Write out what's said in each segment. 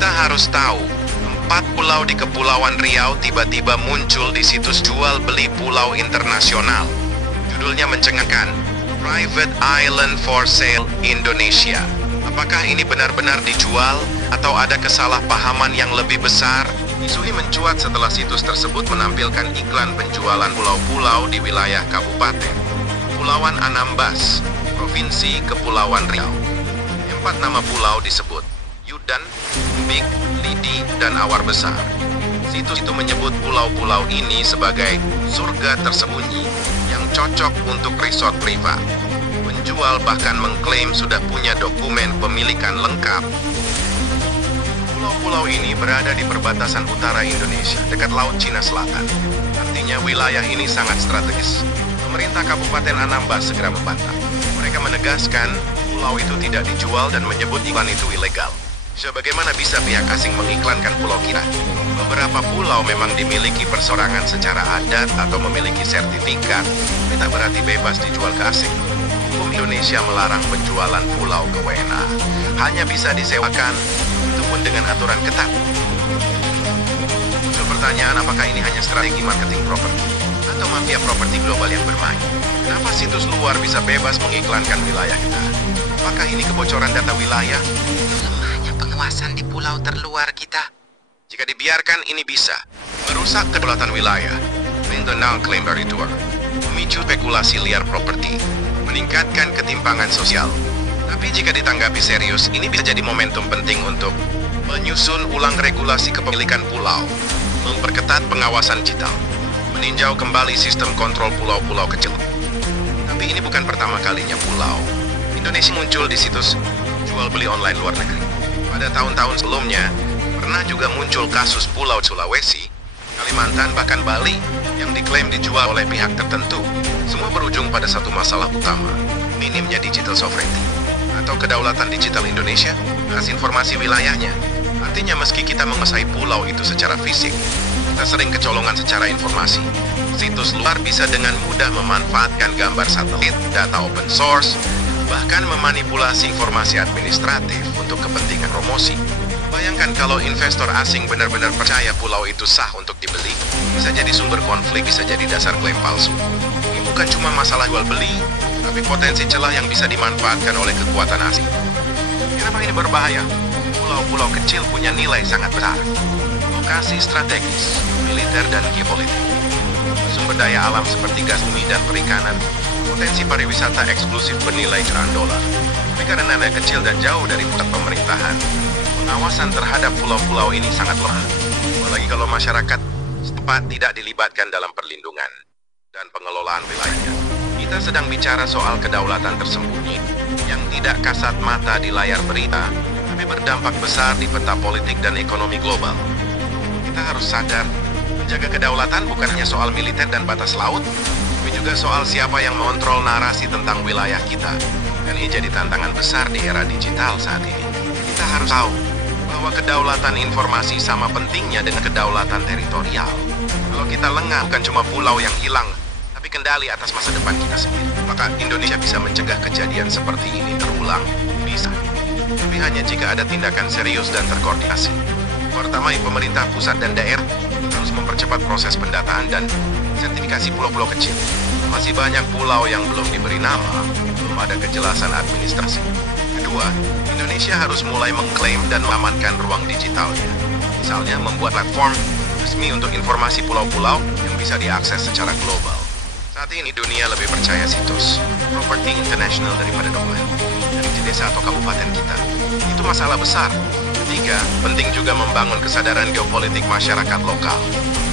Kita harus tahu, 4 pulau di Kepulauan Riau tiba-tiba muncul di situs jual beli pulau internasional. Judulnya mencengangkan, Private Island for Sale Indonesia. Apakah ini benar-benar dijual atau ada kesalahpahaman yang lebih besar? Isu ini mencuat setelah situs tersebut menampilkan iklan penjualan pulau-pulau di wilayah Kabupaten Kepulauan Anambas, Provinsi Kepulauan Riau. 4 nama pulau disebut, Yudan, Big, Lidi, dan Awar Besar. Situs itu menyebut pulau-pulau ini sebagai surga tersembunyi yang cocok untuk resort privat. Penjual bahkan mengklaim sudah punya dokumen pemilikan lengkap. Pulau-pulau ini berada di perbatasan utara Indonesia, dekat Laut Cina Selatan. Artinya wilayah ini sangat strategis. Pemerintah Kabupaten Anambas segera membantah. Mereka menegaskan pulau itu tidak dijual dan menyebut iklan itu ilegal. Sebagaimana bisa pihak asing mengiklankan pulau kita? Beberapa pulau memang dimiliki persorangan secara adat atau memiliki sertifikat, tapi tak berarti bebas dijual ke asing. Hukum Indonesia melarang penjualan pulau ke WNA. Hanya bisa disewakan, itu pun dengan aturan ketat. Muncul pertanyaan, apakah ini hanya strategi marketing properti atau mafia properti global yang bermain? Kenapa situs luar bisa bebas mengiklankan wilayah kita? Apakah ini kebocoran data wilayah? Lemahnya pengawasan di pulau terluar kita. Jika dibiarkan, ini bisa merusak kedaulatan wilayah, internal claim territory, memicu spekulasi liar properti, meningkatkan ketimpangan sosial. Tapi jika ditanggapi serius, ini bisa jadi momentum penting untuk menyusun ulang regulasi kepemilikan pulau, memperketat pengawasan digital, meninjau kembali sistem kontrol pulau-pulau kecil. Tapi ini bukan pertama kalinya pulau Indonesia muncul di situs jual beli online luar negeri. Pada tahun-tahun sebelumnya, pernah juga muncul kasus pulau Sulawesi, Kalimantan, bahkan Bali yang diklaim dijual oleh pihak tertentu. Semua berujung pada satu masalah utama, minimnya digital sovereignty atau kedaulatan digital Indonesia atas informasi wilayahnya. Artinya meski kita menguasai pulau itu secara fisik, kita sering kecolongan secara informasi. Situs luar bisa dengan mudah memanfaatkan gambar satelit, data open source, bahkan memanipulasi informasi administratif untuk kepentingan promosi. Bayangkan kalau investor asing benar-benar percaya pulau itu sah untuk dibeli, bisa jadi sumber konflik, bisa jadi dasar klaim palsu. Ini bukan cuma masalah jual beli, tapi potensi celah yang bisa dimanfaatkan oleh kekuatan asing. Kenapa ini berbahaya? Pulau-pulau kecil punya nilai sangat besar. Lokasi strategis, militer dan geopolitik. Sumber daya alam seperti gas bumi dan perikanan, potensi pariwisata eksklusif bernilai jutaan dolar. Tapi karena nilai kecil dan jauh dari pusat pemerintahan, pengawasan terhadap pulau-pulau ini sangat lemah. Apalagi kalau masyarakat setempat tidak dilibatkan dalam perlindungan dan pengelolaan wilayahnya. Kita sedang bicara soal kedaulatan tersembunyi yang tidak kasat mata di layar berita, tapi berdampak besar di peta politik dan ekonomi global. Kita harus sadar, menjaga kedaulatan bukan hanya soal militer dan batas laut, tapi juga soal siapa yang mengontrol narasi tentang wilayah kita. Dan ini jadi tantangan besar di era digital saat ini. Kita harus tahu bahwa kedaulatan informasi sama pentingnya dengan kedaulatan teritorial. Kalau kita lengah, bukan cuma pulau yang hilang, tapi kendali atas masa depan kita sendiri. Maka Indonesia bisa mencegah kejadian seperti ini terulang. Bisa. Tapi hanya jika ada tindakan serius dan terkoordinasi. Pertama, pemerintah pusat dan daerah harus mempercepat proses pendataan dan sertifikasi pulau-pulau kecil. Masih banyak pulau yang belum diberi nama, belum ada kejelasan administrasi. Kedua, Indonesia harus mulai mengklaim dan mengamankan ruang digitalnya. Misalnya membuat platform resmi untuk informasi pulau-pulau yang bisa diakses secara global. Saat ini dunia lebih percaya situs properti internasional daripada dokumen dari desa atau kabupaten kita. Itu masalah besar. Ketiga, penting juga membangun kesadaran geopolitik masyarakat lokal.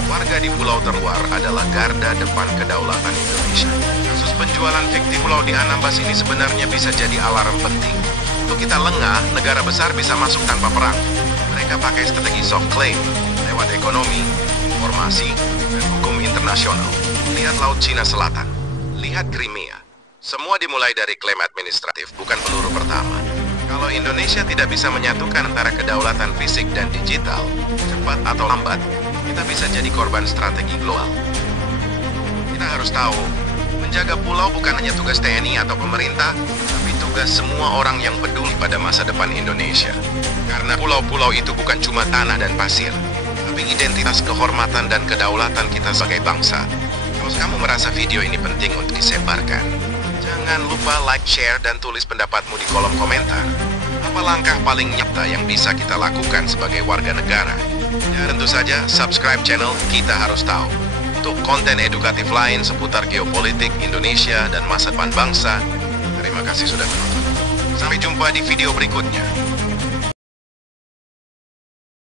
Warga di pulau terluar adalah garda depan kedaulatan Indonesia. Kasus penjualan fiktif pulau di Anambas ini sebenarnya bisa jadi alarm penting. Kalau kita lengah, negara besar bisa masuk tanpa perang. Mereka pakai strategi soft claim lewat ekonomi, informasi, dan hukum internasional. Lihat Laut Cina Selatan, lihat Crimea. Semua dimulai dari klaim administratif, bukan peluru pertama. Kalau Indonesia tidak bisa menyatukan antara kedaulatan fisik dan digital, cepat atau lambat, kita bisa jadi korban strategi global. Kita harus tahu, menjaga pulau bukan hanya tugas TNI atau pemerintah, tapi tugas juga semua orang yang peduli pada masa depan Indonesia. Karena pulau-pulau itu bukan cuma tanah dan pasir, tapi identitas, kehormatan, dan kedaulatan kita sebagai bangsa. Kalau kamu merasa video ini penting untuk disebarkan, jangan lupa like, share, dan tulis pendapatmu di kolom komentar. Apa langkah paling nyata yang bisa kita lakukan sebagai warga negara? Dan tentu saja, subscribe channel Kita Harus Tahu untuk konten edukatif lain seputar geopolitik Indonesia dan masa depan bangsa. Terima kasih sudah menonton. Sampai jumpa di video berikutnya.